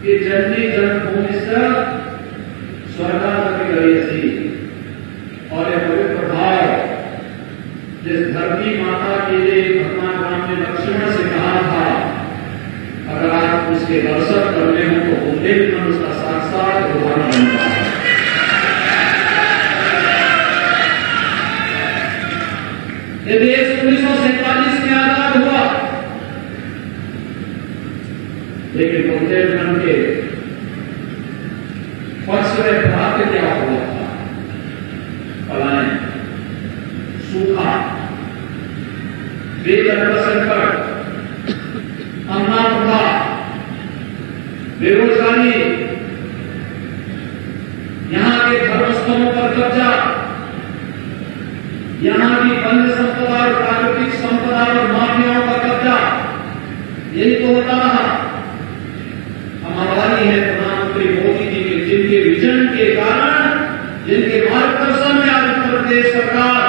कि जननी जन्मभूमि से स्वर्गादपि गरीयसी, और यह पवित्र भाव जिस धरती माता के लिए भगवान राम ने लक्ष्मण से कहा था, अगर आप उसके दर्शन करने हो तो बुंदेलखंड उसका साक्षात उदाहरण बनता है। ये देश 1947 में आजाद हुआ, लेकिन बुंदेलखंड के पक्ष में प्राप्त क्या हुआ था? पलायन, सूखा, बेजल संकट, अन्नप्रभा, बेरोजगारी, यहां के धर्मस्थलों पर कब्जा, यहां की वन्य संपदा और प्राकृतिक संपदा और माफियाओं का कब्जा, यही तो होता रहा। हमारी है प्रधानमंत्री मोदी जी के जिनके विजन के कारण, जिनके मार्गदर्शन में आज उत्तर प्रदेश सरकार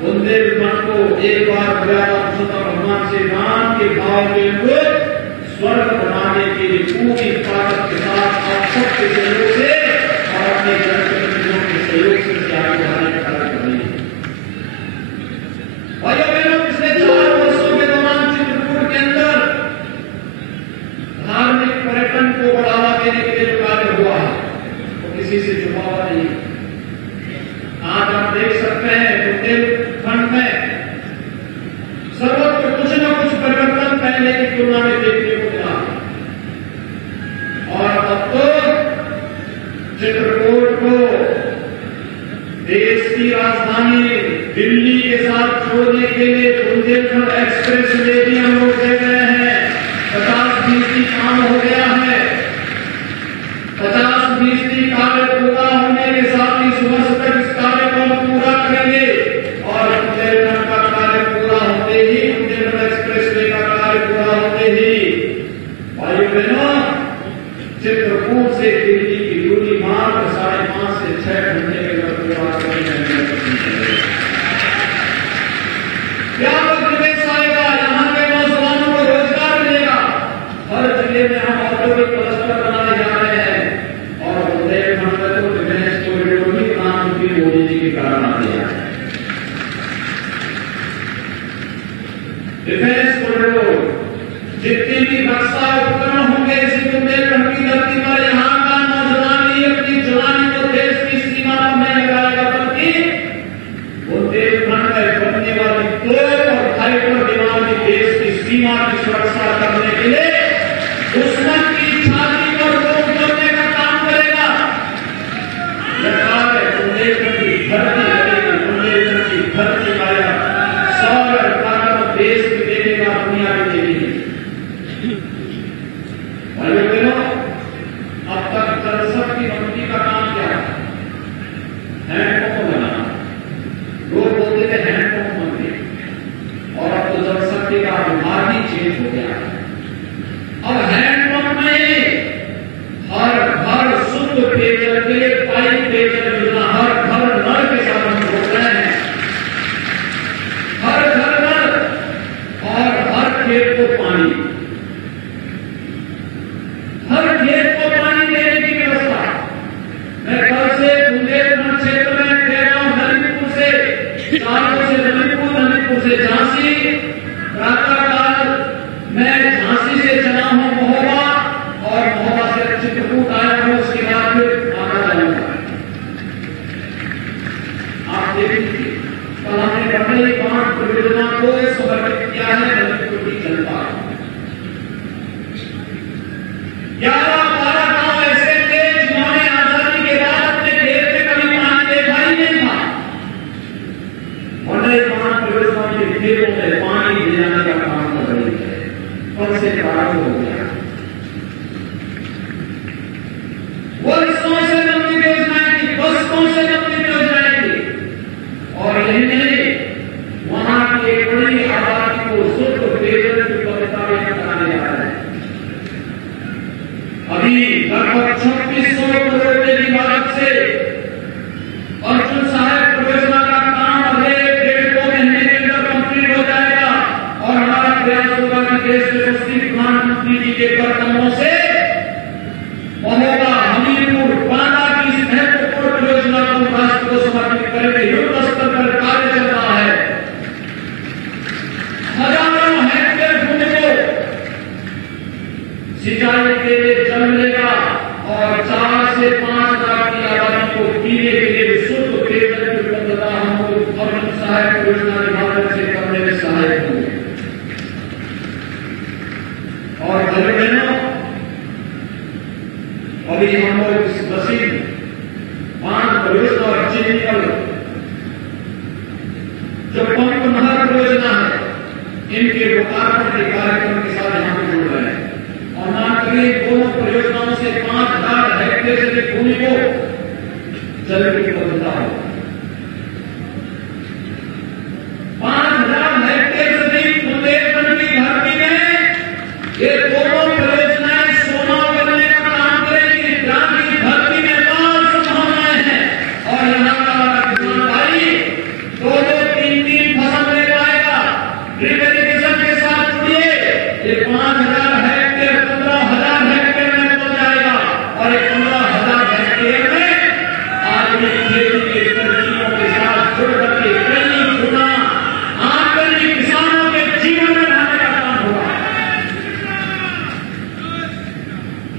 बुंदेलखंड को एक बार भगवान श्री राम के भाव के अनुरूप स्वर्ग बनाने के लिए पूरी ताकत के साथ आप सबके सहयोग से और अपने जनप्रतिनिधियों के सहयोग से आगे बढ़ाने का कार्य कर रही है। भाइयों बहनों, पिछले 4 वर्षों के दौरान चित्रकूट के अंदर धार्मिक पर्यटन को बढ़ावा देने के लिए जो कार्य हुआ है वो किसी से छुपा हुआ नहीं। आज आप देख सकते हैं बुंदेलखंड में सर्वत्र कुछ न कुछ परिवर्तन पहले की तुलना में देखने को मिला, और अब तो चित्रकूट को देश की राजधानी दिल्ली के साथ जोड़ने के लिए बुंदेलखंड एक्सप्रेस वे भी हम लोग दे रहे हैं। 50% काम हो गया है। 50% कार्य पूरा होने के साथ ही इस वर्ष तक इस कार्य को पूरा करेंगे, और बुंदेलखंड का कार्य पूरा होते ही, बुंदेलखंड एक्सप्रेस वे का कार्य पूरा होते ही, भाइयों बहनों, चित्रकूट से दिल्ली की दूरी मात्र 5.5 से 6 घंटे के अंदर पूरा करने में क्या निवेश आएगा, यहाँ के नौजवानों को रोजगार मिलेगा। हर जिले में हम औद्योगिक क्लस्टर बनाने जा रहे हैं, और बुंदेलखंड में तो डिफेंस कॉरिडोर भी प्रधानमंत्री मोदी जी के कारण आ गया है। डिफेंस कॉरिडोर, जितने भी रक्षा उपकरण होंगे इसी बुंदेलखंड की धरती पर, यहाँ का नौजवान ही अपनी जवानी को देश की सीमा पर नहीं लगाएगा, बल्कि बुंदेलखंड में बनने वाली तोप और फाइटर विमान की देश की सीमा की सुरक्षा करने के लिए दुश्मन की छाती पर रोक करने का काम करेगा। यह कार्य बुंदेलखंड की धरती करेगी। बुंदेलखंड की धरती आया सौर ताकत देश की देने का दुनिया की देगी। भाइयों बहनों, अब तक जलशक्ति मंत्री का काम क्या है? हैंडपंप बनाना। लोग बोलते थे हैंडपंप मंत्री, और अब तो जलशक्ति का विभाग ही चेंज हो गया है। अब हैंडपंप में हर घर शुद्ध पेयजल के लिए पाइप पेयजल योजना, हर घर नल के साथ हम जोड़ रहे हैं। हर घर नल और हर खेत को पानी, हर खेत को पानी देने की व्यवस्था। मैं कल से बुंदेलखंड क्षेत्र में कह रहा हूं, ललितपुर से ललितपुर से झांसी, प्रातःकाल मैं झांसी से चला हूं महोबा, और महोबा से चित्रकूट आया हूं, उसके बाद फिर आना जाऊंगा। आप देखिए, कल हमने बढ़ई बांध परियोजना को समर्पित किया है ललितपुर की जनता। 11-12 गांव ऐसे थे जिन्होंने आजादी के बाद अपने खेत में कभी पानी देखा ही नहीं था। बढ़ई बांध परियोजना के खेतों में पानी ले जाने का काम कर रही है। कल से प्रारंभ हो गया। वर्षों से लंबी योजनाएं थी, वर्षों से लंबी योजनाएं थी, और यही नहीं, वहां की एक बड़ी आबादी को शुद्ध पेयजल की उपलब्धता में कराने जा रहे हैं। अभी लगभग 2600 करोड़ रुपए की लागत से अर्जुन सहायक परियोजना का काम अगले 1.5-2 महीने के अंदर कंप्लीट हो जाएगा, और हमारा प्रयास होगा कि देश में प्रधानमंत्री जी के कदमों से अभी हम लोग इस मशीन 5 परियोजना और चिन्हित जो पंप नहर परियोजना है, इनके लोकार्पण के कार्यक्रम के साथ यहां पर जुड़ रहे हैं। और मान करिए दोनों परियोजनाओं से 5000 हेक्टेयर से अधिक भूमि को जल की उपलब्धता हो। 5000 हेक्टेयर से अधिक बुंदेलखंड की धरती में ये दोनों परियोजनाएं सोना बनने का काम करेंगी। ग्राम की धरती में अपार संभावनाएं हैं और यहां का किसान भाई 2-3 फसल ले पाएगा। ड्रिप इरिगेशन के साथ जुड़िए, ये 5000 हेक्टेयर 15000 हेक्टेयर में पहुंच जाएगा और ये 15000 हेक्टेयर में आदमी खेती के तरकीबों के साथ जुड़ करके कई गुना आमदनी किसानों के जीवन में लाने का काम होगा।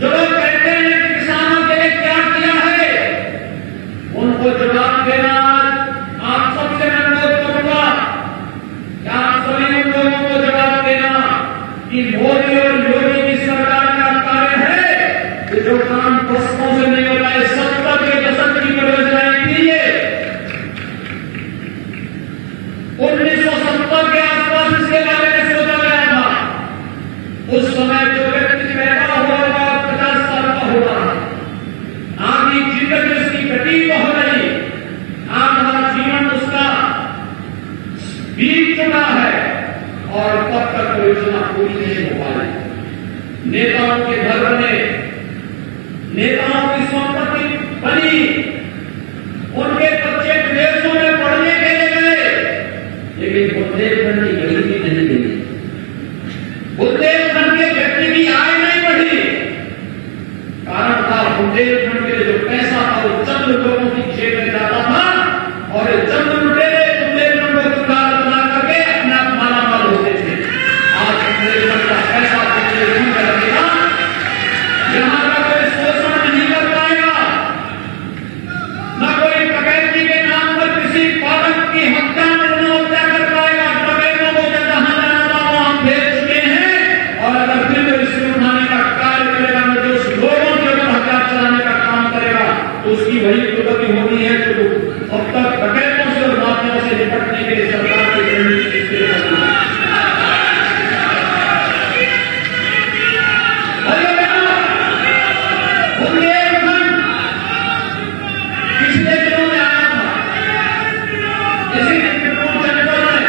जो लोग कहते हैं कि किसानों के लिए क्या किया है, उनको जवाब देना आप सबसे मैं अनुरोध करूंगा कि आप सभी लोगों को जवाब देना कि मोदी और योगी की सरकार का कार्य है कि जो काम दशकों से नहीं हो रहा है, 70 के दशक की परियोजनाएं कीजिए। 1970 के आसपास इसके बारे में सोचा गया था। उस समय जो व्यक्ति पैदा हुआ होगा 50 साल का होगा, आधी जिंदगी उसकी कटी तो हो रही, आधा जीवन उसका बीत चुका है और तब तक परियोजना पूरी नहीं हो पाई। नेताओं के घर बने, नेताओं की संपत्ति बनी, उनके बच्चे विदेशों में पढ़ने के लिए गए, लेकिन बुंदेलखंड की गरीबी नहीं गई, बुंदेलखंड के व्यक्ति की आय नहीं बढ़ी। कारण था बुंदेलखंड के लिए जो पैसा था वो चंद लोगों की जेब में जाता था और ये चंद लुटेरे बुंदेलखंड को गुलाल बना करके अपना मालामाल होते थे। आज बुंदेलखंड का पैसा बुंदेलखंड का लगेगा, यहां का कोई शोषण नहीं कर पाएगा, न कोई डकैती के नाम पर किसी पालक की हत्या हत्या कर पाएगा। डकैतों को जहां जाना था वहां भेज चुके हैं और अगर फिर कोई इसे उठाने का कार्य करेगा, न जो उस लोगों के ऊपर हथियार चलाने का काम करेगा, तो उसकी वही प्रगति होनी है जो अब तक डकैतों से और माफियाओं से निपटने के लिए सरकार की रणनीति इसके लिए पिछले दिनों में आया था। इसी चित्रकूट जनपद में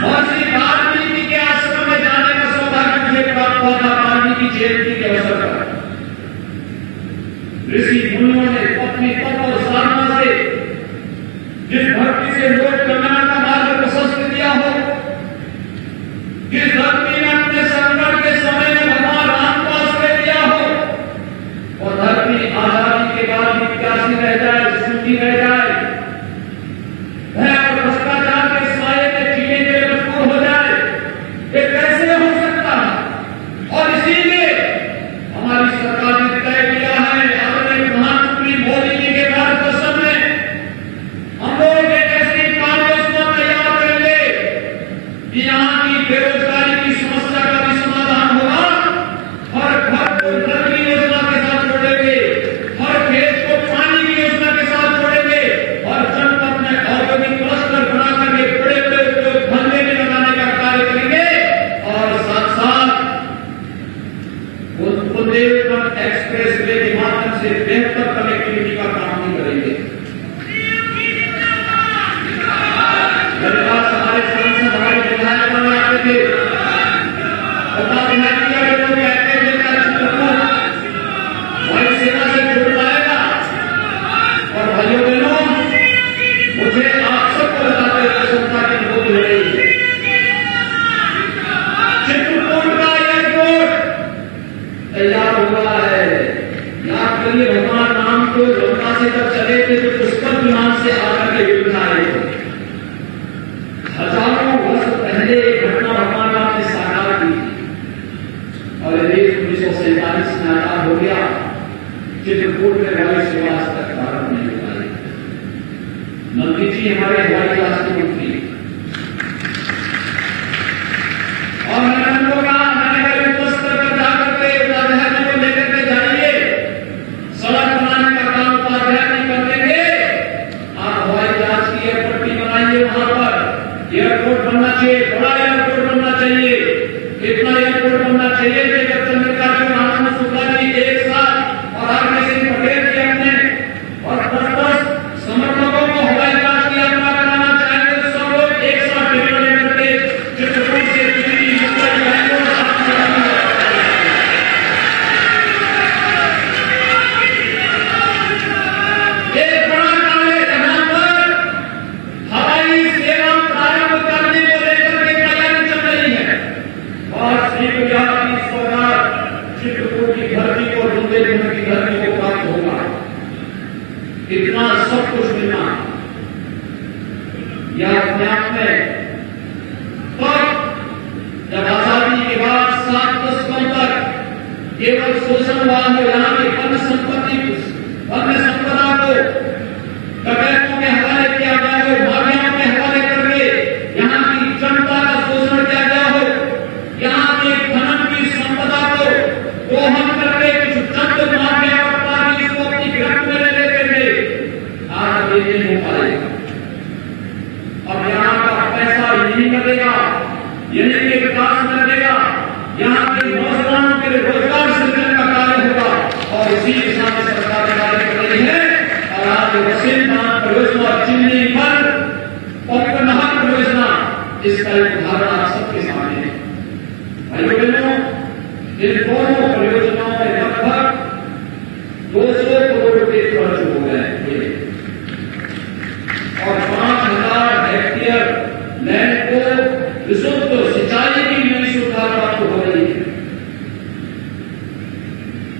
महर्षि वाल्मीकि के आश्रम में जाने का सौभाग्य मुझे प्राप्त हुआ था। वाल्मीकि जयंती के अवसर पर ऋषि मुनियों ने अपनी तप और साधना से जिस धरती से लोक कल्याण का मार्ग प्रशस्त किया हो, जिस धरती में अपने संकट के समय में भगवान राम को आश्रय दिया हो, और धरती आजादी के बाद भी प्यासी रह जाए, सूखी रह जाए, भय और भ्रष्टाचार के साये में जीने के लिए मजबूर हो जाए, ये कैसे हो सकता है? और इसीलिए हमारी सरकार ने तय किया है, आदरणीय प्रधानमंत्री मोदी जी के मार्गदर्शन में हम लोग एक ऐसी कार्य योजना तैयार करेंगे कि यहाँ की बेरोजगारी की समस्या का भी समाधान होगा। हर घर को नल की योजना के साथ जोड़ेंगे, हर खेत को पानी की योजना के साथ जोड़ेंगे, और जनपद में औद्योगिक क्लस्टर बना करके बड़े बड़े उद्योग धंधे में लगाने का कार्य करेंगे और साथ साथ बुंदेलखंड एक्सप्रेस वे के माध्यम से बेहतर कनेक्टिविटी का काम भी करेंगे। हमारे सांसद हमारे विधायक बने आते थे, बता विधायक लोग कहते थे कि चित्रकूट वही सेना से जुड़ पाएगा। और भाइयों बहनों, मुझे आप सबको बताते हुए प्रसन्नता की अनुभूति हो रही है। चित्रकूट का एयरपोर्ट तैयार हो रहा है। याद करिए भगवान राम को लंका से जब चले थे तो पुष्कर विमान से आकर के युद्ध आए थे। हजारों वर्ष पहले घटना भगवान राम ने साकार की थी और देश 1947 में आजाद हो गया। चित्रकूट में हवाई सेवा आज तक प्रारंभ नहीं हो पाई। नंदी जी हमारे हवाई जहाज के मंत्री, और मैंने उनको कहा, मैंने कहा युद्ध स्तर पर जाकर के उड़ाजहाजों को लेकर के जाइए सब कुछ मिलना, यह अपने आप में जब आजादी के बाद 7-10 साल तक केवल शोषण हुआ हो, यहाँ की वन्य संपदा को डकैतों के हवाले किया गया हो, माफियाओं के हवाले करके यहाँ की जनता का शोषण किया गया हो, यहाँ की खनन की संपदा को दोहन करके कुछ चंद माफिया अपराधी को अपनी गिरफ्त में ले लेते थे। आज ये नहीं हो पाएगा। अब यहाँ का पैसा यही करेगा, यही के विकास में लगेगा, यहाँ के नौजवानों के लिए रोजगार सृजन का कार्य होगा और इसी दिशा में सरकार कार्य कर रही है। और आज वसीम बांध परियोजना, चिन्नी पर पॉपनहर परियोजना, इसका एक उदाहरण आप सबके सामने है। भाइयों बहनों, इन दोनों परियोजनाओं में लगभग 200 करोड़ रुपए खर्च हो गए हैं और 5,000 हेक्टेयर लैंड को विशुद्ध सिंचाई की नई सुविधा प्राप्त हो रही है।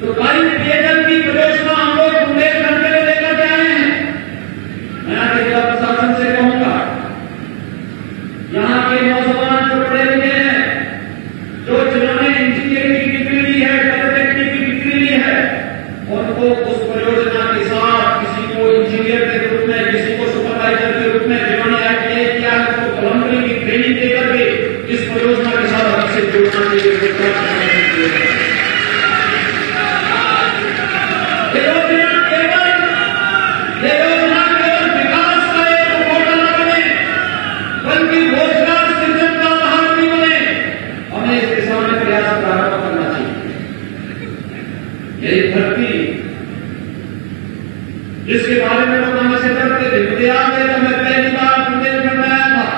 तो कई पेयजल की परियोजना हम लोग बुंदेलखंड में लेकर के आए हैं। मैं आज जिला प्रशासन से कहूंगा, यहाँ के नौजवान जो पढ़े लिखे हैं, जिन्होंने इंजीनियरिंग की डिग्री ली है, पॉलिटेक्निक की डिग्री ली है, उनको उस परियोजना के साथ किसी को इंजीनियर के रूप में, किसी को सुपरवाइजर के रूप में, जिन्होंने ITI किया है उसको प्लम्बरिंग की ट्रेनिंग देकर के इस परियोजना के साथ हमसे जुड़ना चाहिए। जिसके बारे में लोग हमें से डरते थे, मुझे याद है जब मैं पहली बार बुंदेलखंड में आया था,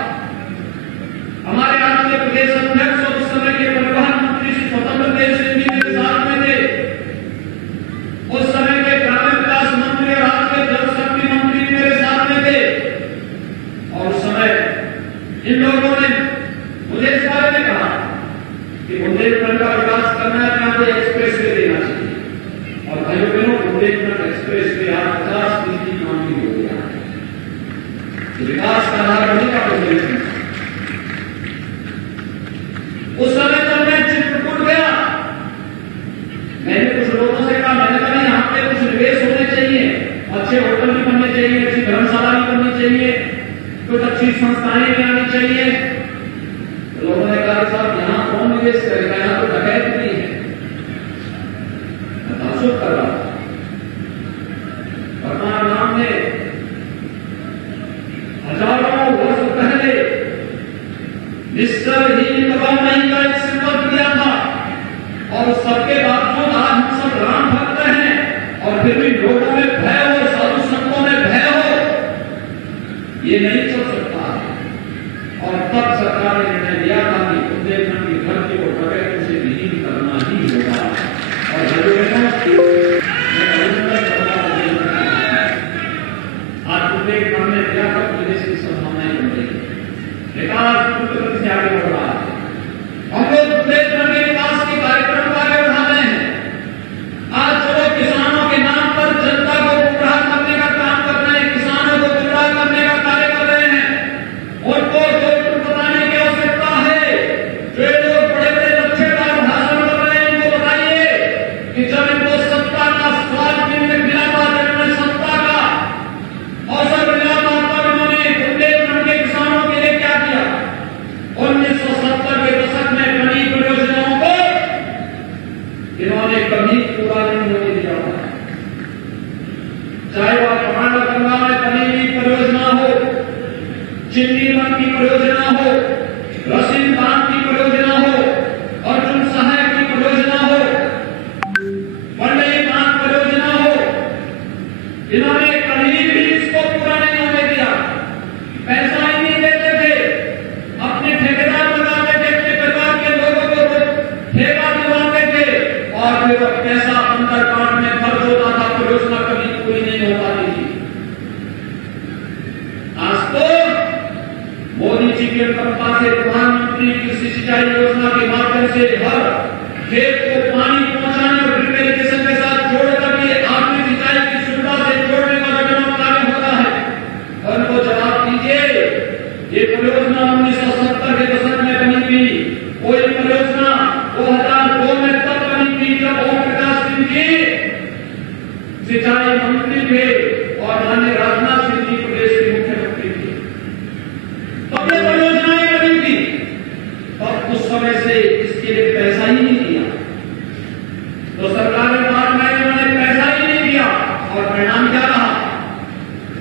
हमारे आज के प्रदेश अध्यक्ष और उस समय के परिवहन मंत्री श्री स्वतंत्र देव सिंह जी मेरे साथ में थे, उस समय के ग्रामीण विकास मंत्री और आज के जल शक्ति मंत्री मेरे साथ में थे। और उस समय इन लोगों ने मुझे इस बारे में कहा कि बुंदेलखंड का विकास करना है, यहाँ पे एक्सप्रेस वे देना चाहिए। और भाइयों बहनों, बुंदेलखंड एक्सप्रेस वे आज 50% काम भी हो गया है। विकास का आधार नहीं का बुंदेलखंड। उस समय जब मैं चित्रकूट गया, मैंने कुछ लोगों से कहा, मैंने कहा यहाँ पे कुछ निवेश होने चाहिए, अच्छे होटल भी बनने चाहिए, अच्छी धर्मशाला भी बननी चाहिए, कुछ अच्छी संस्थाएं भी आनी चाहिए। तो लोगों ने कहा साहब यहाँ कौन निवेश करेगा, यहाँ तो डकैत भी है। तासुब कर रहा वर्तमान नाम ने हजारों वर्ष पहले निस्सरहीन नहीं का एक संकल्प दिया था और सबके बावजूद आज हम सब राम भक्त हैं और फिर भी लोगों में भय हो, साधु संतों में भय हो, ये नहीं चल सकता है। और तब सरकार ने निर्णय लिया था कि बुंदेलखंड की धरती को डकैतों से विहीन करना ही होगा। और आज बुंदेलखंड में व्यापक निवेश की संभावनाएं बन रही है, विकास द्रुत गति से आगे बढ़ रहा है। हम लोग बुंदेलखंड के विकास के कार्यक्रम को आगे बढ़ा रहे हैं। आज चलो किसानों के नाम पर जनता को गुमराह करने का काम कर रहे हैं, किसानों को गुमराह करने का कार्य कर रहे हैं। उनको जो बताने की आवश्यकता है, जो लोग बड़े बड़े लक्ष्यदार भाषण कर रहे हैं, उनको बताइए कि जब इनको सत्ता का स्वाद मिला था, जब इन्होंने सत्ता का अवसर मिला था, तब इन्होंने बुंदेलखंड के किसानों के लिए क्या किया। 1970 के दशक में बनी परियोजनाओं को इन्होंने कभी पूरा नहीं होने दिया था। चाहे वह पहाड़ गंगा में बनी हुई परियोजना हो, चिन्नी बंद की परियोजना हो, रसीम बांध की परियोजना हो, अर्जुन सहायक की परियोजना हो, मंडई बांध परियोजना हो, इन्होंने कभी भी इसको पूरा नहीं होने दिया। पैसा ही नहीं देते थे, अपने ठेकेदार लगाते थे, अपने परिवार के लोगों को ठेका दिलवाते थे और फिर पैसा अंतरकांड में खर्च होता था, परियोजना कभी पूरी नहीं हो पाती थी। आज तो मोदी जी के कृपा से प्रधानमंत्री कृषि सिंचाई योजना के माध्यम से हर खेत को पानी पहुंचाने और ड्रिप इरिगेशन के साथ जोड़ करके आखिरी सिंचाई की सुविधा से जोड़ने का जब कार्य होगा, सिंचाई मंत्री थे और माननीय राजनाथ सिंह जी प्रदेश के मुख्यमंत्री थे। तब ये परियोजनाएं बनी थी, तब उस समय से इसके लिए पैसा ही नहीं दिया, तो सरकारें बाद में उन्होंने पैसा ही नहीं दिया और परिणाम क्या रहा?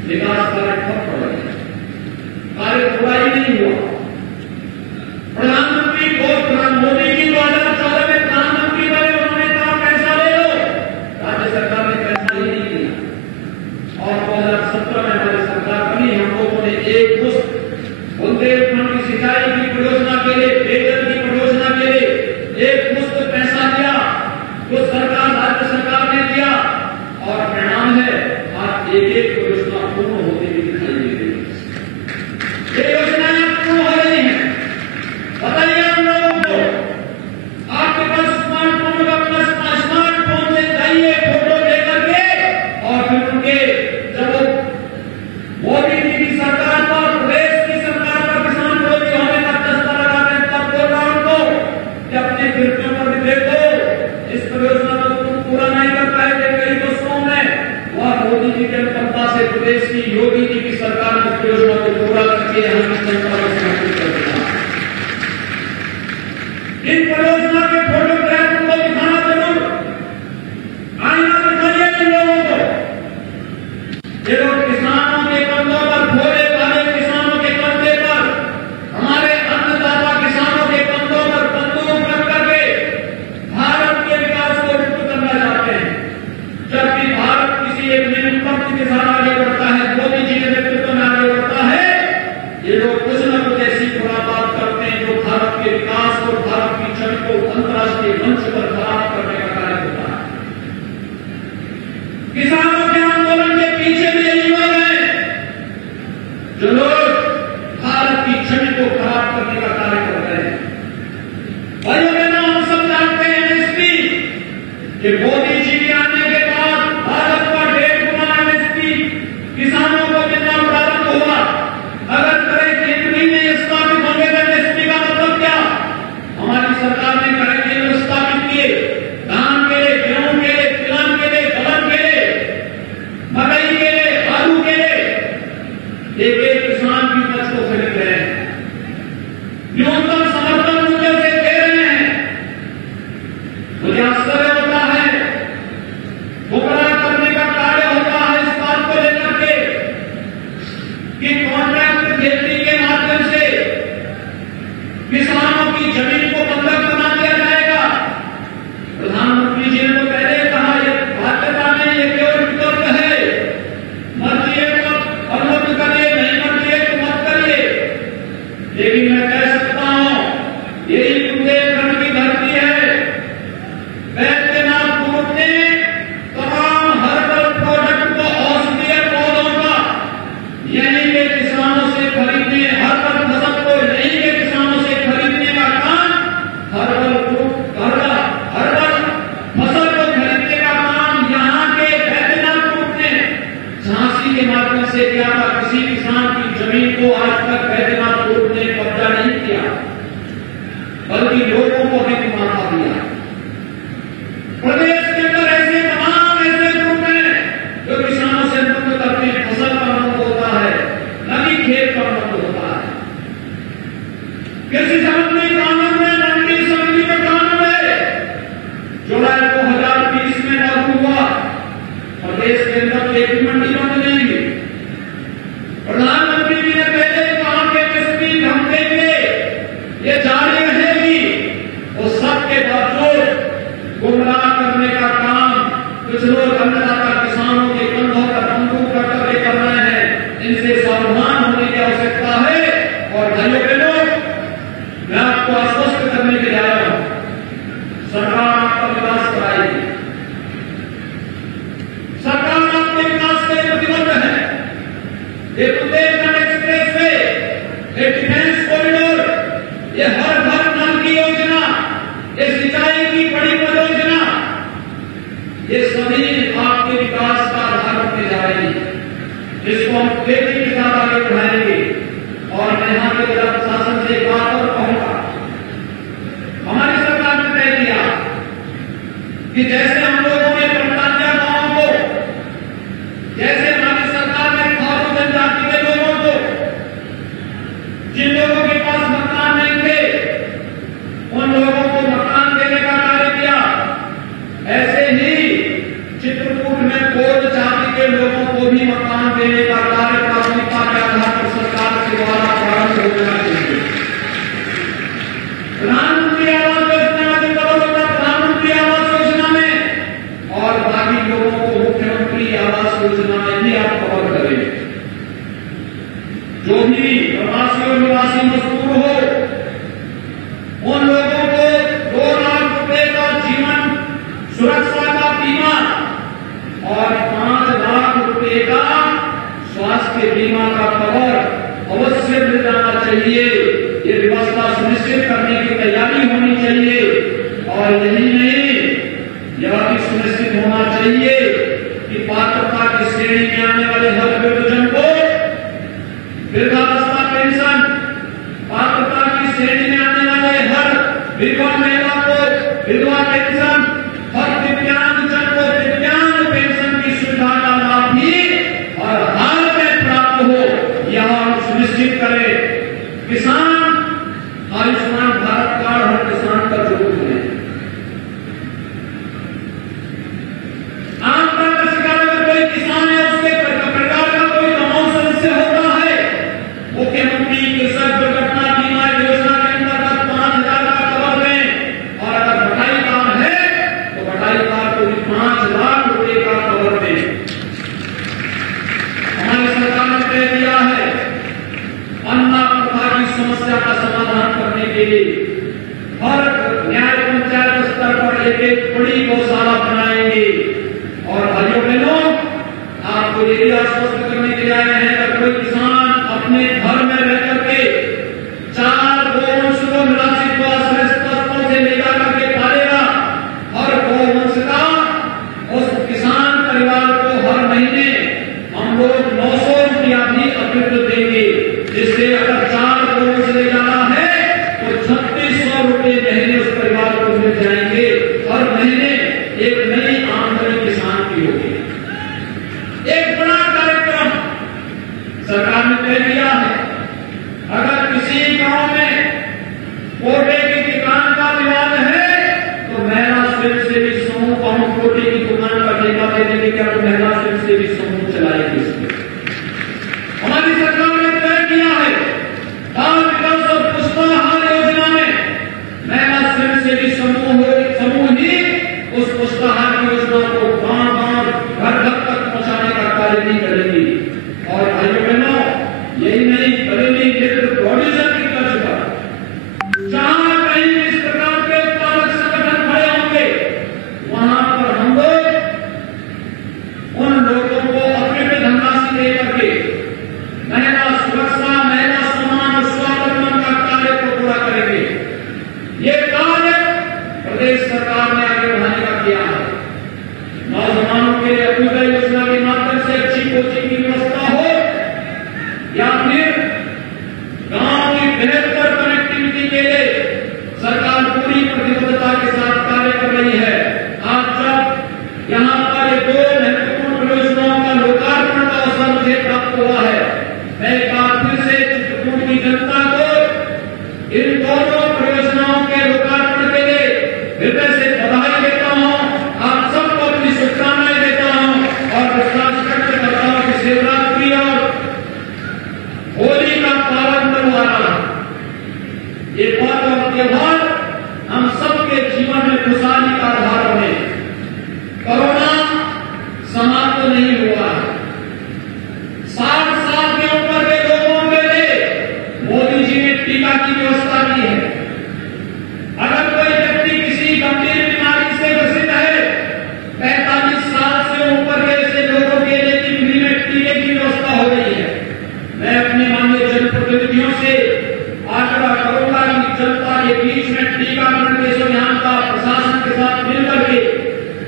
विकास कार्य ठप पड़ गए, कार्य पूरा ही नहीं हुआ। प्रधानमंत्री मोदी जी 2014 में प्रधानमंत्री बने, उन्होंने कहा पैसा ले लो, राज्य सरकार ने पैसा ही नहीं दिया। और 2017 में हमारी सरकार बनी, हम लोगों ने एक मुश्त बुंदेलखंड की सिंचाई की परियोजना के लिए, पेयजल की परियोजना के लिए एक मुश्त पैसा दिया, जो सरकार राज्य सरकार ने दिया, और परिणाम है आज एक एक परियोजना पूर्ण होती हुई दिखाई दे रही है। ये योजनाएं पूर्ण हो रही हैं। बताइए हम लोगों को, आपके पास स्मार्टफोन का अपना स्मार्टफोन से जाइए फोटो लेकर के, और फिर उनके जब वो मोदी जी की सरकार पर, प्रदेश की सरकार पर किसान विरोधी होने का चस्का लगाते हैं, तब बोल रहा उनको कि अपने खिड़कियों पर भी देखो, इस परियोजना को तुम पूरा नहीं कर पाएंगे। कई दोस्तों में वह मोदी जी की अनुकंपा से प्रदेश की योगी जी की सरकार ने परियोजना को पूरा करके हम जनता को समर्पित कर दिया। इन परियोजना के फोटोग्राफ उनको दिखाना जरूर, आईना दिखाइए इन लोगों को। ये लोग किसानों के कंधों पर, भोले भाले किसानों के कंधे पर, हमारे अन्नदाता किसानों के कंधों पर बंदूक रख करके भारत के विकास को रुक करना चाहते हैं। जब भी भारत किसी एक निष्पक्ष के साथ आगे बढ़ता है, मोदी जी के नेतृत्व में आगे बढ़ता है, ये लोग कुछ न कुछ ऐसी खुरापात करते हैं जो भारत के विकास और भारत की छवि को अंतर्राष्ट्रीय मंच पर खराब करने का कार्य होता है। किसानों के आंदोलन के पीछे भी यही लोग हैं, जो लोग भारत की छवि को खराब करने का कार्य कर रहे हैं। भाइयों बहनों, हम सब जानते हैं एमएसपी कि मोदी जी के आने के बाद भारत का 1.5 गुना एमएसपी किसानों को मिलना प्रारंभ हुआ। अगर करें कि महीने स्थापित होंगे तो एमएसपी का मतलब क्या? हमारी सरकार ने करें स्थापित किए, धान के लिए, गेहूं के लिए, तिलहन के लिए, गलन के लिए, मकई के लिए, आलू के लिए, एक एक किसान की उपज को खरीद रहे हैं, न्यूनतम समर्थन मूल्य से दे रहे हैं। मुझे आश्चर्य होता है, गुमराह करने का कार्य होता है इस बात को लेकर के कि कॉन्ट्रैक्ट खेती के माध्यम से किसानों की जमीन को बंधक बना दिया जाएगा। प्रधानमंत्री जी ने तो पहले कहा, ये बाध्यता नहीं, ये केवल विकल्प है, मर्जी है तो अनुमति करिए, नहीं मर्जी है तो मत करिए। लेकिन मैं कह सकता हूं, यही बुंदेलखंड की धरती है। वैद्यनाथ ग्रुप ने तमाम हर्बल प्रोडक्ट को, औषधीय पौधों का यहीं के किसानों से खरीदने, हर्बल फसल को यहीं के किसानों से खरीदने का काम, हर्बल फसल को खरीदने का काम यहाँ के वैद्यनाथ ग्रुप ने झांसी के माध्यम से किया था। किसी किसान की जमीन को आज तक वैद्यनाथ ग्रुप ने कब्जा नहीं किया, बल्कि लोगों को भी मुनाफा दिया। प्रदेश के अंदर ऐसे तमाम ऐसे ग्रुप हैं जो किसानों से मुक्त करते हैं। फसल का मुक्त होता है, न कि खेत का मुक्त होता है। कृषि संबंधी कानून में, मंडी समिति का कानून है, जुलाई 2020 में लागू हुआ। प्रदेश के अंदर एक भी मंडी बंद नहीं हुई। प्रधानमंत्री जी ने पहले कहा कि एमएसपी हम देंगे, ये जारी रहेगी। वो सबके बावजूद गुमराह करने का काम कुछ लोग अन्नदाता किसानों के कंधों पर बंदूक रख करके कर रहे हैं। इनसे सावधान होने की आवश्यकता है। और भाइयों बहनों, मैं आपको आश्वस्त करने के लिए आया हूं, सरकार आपका विकास कराएगी, सरकार आपके विकास के लिए प्रतिबद्ध है। ये बुंदेलखंड एक्सप्रेस वे, ये डिफेंस कॉरिडोर, ये हर घर नल की योजना, ये सिंचाई की बड़ी परियोजना, ये सभी आपके विकास का आधार बनने जा रही है, जिसको हम तेजी के साथ आगे बढ़ाएंगे। और मैं यहाँ के जिला प्रशासन से एक बात और कहूंगा, हमारी सरकार ने तय किया कि जैसे हम लोगों ने 45 गांवों को जो भी प्रवासी और निवासी मजदूर हो, उन लोगों को 2 लाख रुपए का जीवन सुरक्षा का बीमा और 5 लाख रुपए का स्वास्थ्य बीमा का कवर अवश्य मिल जाना चाहिए। ये व्यवस्था सुनिश्चित करने की तैयारी होनी चाहिए। और यही नहीं, यह भी सुनिश्चित होना चाहिए कि पात्रता की श्रेणी में आने वाले हर वृद्धजन को वृद्धावस्था पेंशन, पात्रता की श्रेणी में आने वाले हर विधवा महिला को विधवा पेंशन, हर दिव्यांग जन को दिव्यांग पेंशन की सुविधा का लाभ भी हर हाल में प्राप्त हो, यह हम सुनिश्चित करें। किसान आयुष्मान भारत कार्ड हर किसान का जरूर है। आमतौर पर शिकार में कोई किसान है, उसके परिवार का कोई कमाऊ सदस्य होता है, मुख्यमंत्री कृषक दुर्घटना बीमा योजना के अंतर्गत 5,000 का कवर दें। और अगर बटाई कार है तो बटाई कार को भी 5 लाख रुपए का कवर दें। हमारी सरकार ने तय किया है अन्ना प्रथा की समस्या का समाधान करने के लिए हर न्याय पंचायत स्तर पर एक बड़ी गौशाला बनाएंगे। और भाइयों बहनों, आपको ये भी आश्वस्त करने के लिए आए हैं, अगर कोई किसान अपने घर में रह करके 4 गौवंश को निराश्रित व आश्रय से ले जाकर के पालेगा, हर गौवंश का उस किसान परिवार को हर महीने हम लोग 900 रुपया भी अतिरिक्त देंगे, जिससे अगर 4 गौवंश ले जाना है तो 3600 रुपये महीने उस परिवार को मिल जाएंगे। हर महीने एक नई आमदनी किसान की होगी। एक बड़ा कार्यक्रम सरकार ने तय किया है, अगर किसी गांव में कोटे की दुकान का विवाद है तो महिला स्वयंसेवी समूह को हम कोटे की दुकान का ठेका दे देंगे, क्या तो महिला स्वयंसेवी समूह चलाएगी। हमारी सरकार ने तय किया है बाल विकास और पुष्टाहार योजना में महिला स्वयंसेवी समूह ही उस पुष्टाहार योजना को गांव-गांव, घर-घर तक पहुंचाने का कार्य नहीं करेंगी। और भाइयों बहनों, यही नहीं, बरेली मित्र प्रोड्यूसर की तर्ज पर जहां कहीं इस प्रकार के उत्पादक संगठन खड़े होंगे, वहां पर हम लोग उन लोगों को अतिरिक्त धनराशि दे करके महिला सुरक्षा, महिला सम्मान और स्वावलंबन का कार्य को पूरा करेंगे। ये कार्य प्रदेश सरकार ने आगे बढ़ाने का किया है। नौजवानों के लिए अभ्युदय योजना के माध्यम से अच्छी कोचिंग की व्यवस्था हो, या फिर गांव की बेहतर कनेक्टिविटी के लिए सरकार पूरी प्रतिबद्धता के साथ कार्य कर रही है। आज जब यहाँ पर ये 2 महत्वपूर्ण परियोजनाओं का लोकार्पण का अवसर मुझे प्राप्त हुआ है, मैं एक बार फिर से चित्रकूट की जनता को इन दोनों परियोजनाओं के लोकार्पण के लिए हृदय से बधाई देता हूं। आप सबको अपनी शुभकामनाएं देता हूं और विश्वास व्यक्त करता हूं कि शिवरात्रि और होली का पावन पर्व आ रहा है। ये पर्व और त्योहार हम सबके जीवन में खुशहाली का आधार बने। कोरोना समाप्त तो नहीं हुआ है। 60 साल के ऊपर के लोगों के लिए मोदी जी ने टीका की व्यवस्था की है। अगर कोई व्यक्ति किसी गंभीर बीमारी से ग्रसित है, 45 साल से ऊपर के ऐसे लोगों के लिए फ्री में टीके की व्यवस्था हो रही है। मैं अपने माननीय जनप्रतिनिधियों से आग्रह करूंगा कि जनता के बीच में टीकाकरण के अभियान का प्रशासन के साथ मिलकर के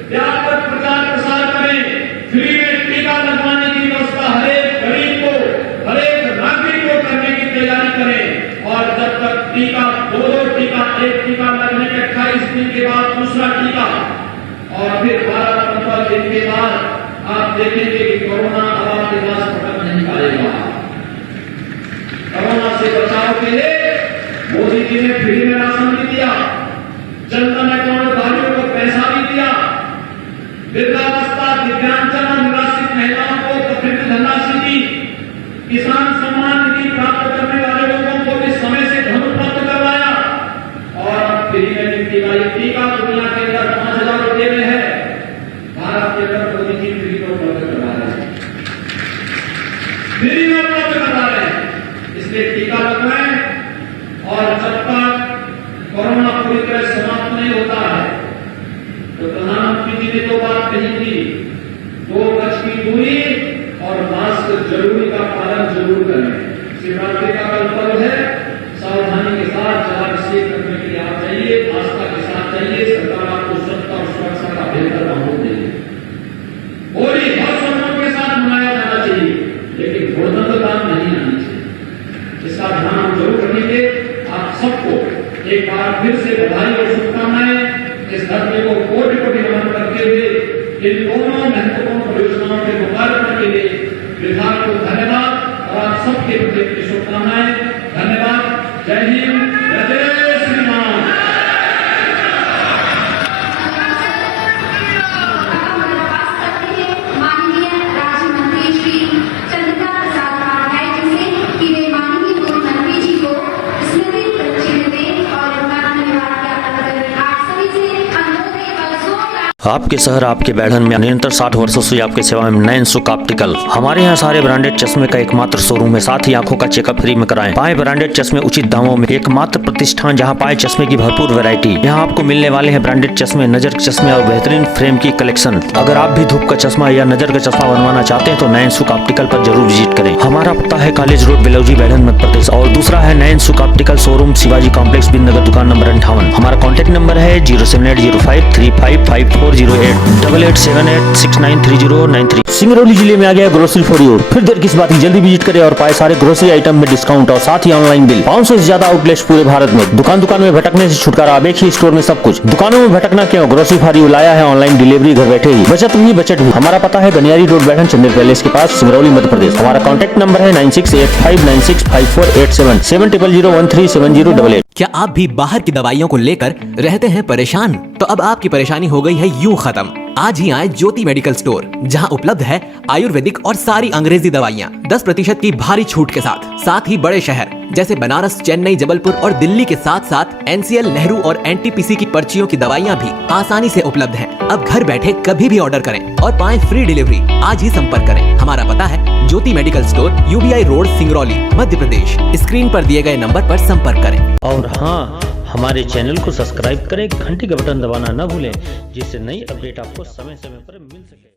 व्यापक प्रचार प्रसार करें। फ्री में टीका लगवाने की व्यवस्था हरेक गरीब को, हरेक नागरिक को करने की तैयारी करें। और जब तक टीका, 2 टीका, एक टीका लगने के 28 दिन के बाद दूसरा टीका और फिर 12-15 दिन के बाद आप देखेंगे कि कोरोना अब आपके पास पकड़ नहीं पाएगा। कोरोना से बचाव के लिए मोदी जी ने फ्री में राशन भी दिया, जनधन अकाउंट धारियों को पैसा भी दिया, वृद्धावस्था, दिव्यांगजन और निराश्रित महिलाओं को अतिरिक्त धनराशि दी, किसान सम्मान निधि प्राप्त करने वाले लोगों को भी समय से धन उपलब्ध करवाया। और फ्री में टीका दुनिया के अंदर 5,000 रुपये में है, भारत के अंदर मोदी जी फ्री में उपलब्ध करवा रहे हैं, फ्री में उपलब्ध करवा रहे हैं। महत्वपूर्ण परियोजनाओं के लोकार्पण के लिए विभाग को धन्यवाद और आप सबके प्रति शुभकामनाएं। धन्यवाद। जय हिंद, जय श्री राम। माननीय राज्य मंत्री श्री चंद्रिका प्रसाद पाठक जी से कि वे माननीय मुख्यमंत्री जी को स्मृति चिन्ह दें और उनका धन्यवाद ज्ञापन करें। आप सभी से अनुरोध है आपके शहर आपके बैढ़न में निरंतर 60 वर्षों से आपकी सेवा में नयन सुख ऑप्टिकल। हमारे यहाँ सारे ब्रांडेड चश्मे का एकमात्र शोरूम है, साथ ही आंखों का चेकअप फ्री में कराएं। पाए ब्रांडेड चश्मे उचित दामों में, एकमात्र प्रतिष्ठान जहाँ पाए चश्मे की भरपूर वैरायटी। यहाँ आपको मिलने वाले हैं ब्रांडेड चश्मे, नजर के चश्मे और बेहतरीन फ्रेम की कलेक्शन। अगर आप भी धूप का चश्मा या नजर का चश्मा बनवाना चाहते हैं तो नयन सुख ऑप्टिकल पर जरूर विजिट करें। हमारा पता है कॉलेज रोड, बेलौजी, बैढ़न, मध्य प्रदेश। और दूसरा है नयन सुख ऑप्टिकल शोरूम, शिवाजी कॉम्प्लेक्स, बिंदनगर, दुकान नंबर 58। हमारा कॉन्टैक्ट नंबर है 07805355408 8878693093। सिंगरौली जिले में आ गया ग्रोसरी फॉर यू। फिर देर किस बात की, जल्दी विजिट करें और पाए सारे ग्रोसरी आइटम में डिस्काउंट और साथ ही ऑनलाइन बिल। 500 से ज्यादा आउटलेट्स पूरे भारत में। दुकान में भटकने से छुटकारा, अब एक ही स्टोर में सब कुछ। दुकानों में भटकना क्यों, ग्रोसरी फॉर यू लाया है ऑनलाइन डिलीवरी घर बैठे ही। बचत भी। हमारा पता है गनियारी रोड, बैढ़न, चंदेर पैलेस के पास, सिंगरौली, मध्य प्रदेश। हमारा कॉन्टैक्ट नंबर है 9685965487 7001377088। क्या आप भी बाहर की दवाइयों को लेकर रहते हैं परेशान? तो अब आपकी परेशानी हो गई है यूं खत्म। आज ही आए ज्योति मेडिकल स्टोर, जहां उपलब्ध है आयुर्वेदिक और सारी अंग्रेजी दवाइयां 10% की भारी छूट के साथ ही बड़े शहर जैसे बनारस, चेन्नई, जबलपुर और दिल्ली के साथ NCL, नेहरू और NTPC की पर्चियों की दवाइयां भी आसानी से उपलब्ध हैं। अब घर बैठे कभी भी ऑर्डर करें और पाएं फ्री डिलीवरी। आज ही संपर्क करें। हमारा पता है Jyoti medical store, UBI road, Singrauli, Madhya Pradesh. Screen पर दिए गए नंबर पर संपर्क करें। और हाँ, हमारे चैनल को सब्सक्राइब करें, घंटी का बटन दबाना न भूलें, जिससे नई अपडेट आपको समय समय पर मिल सके।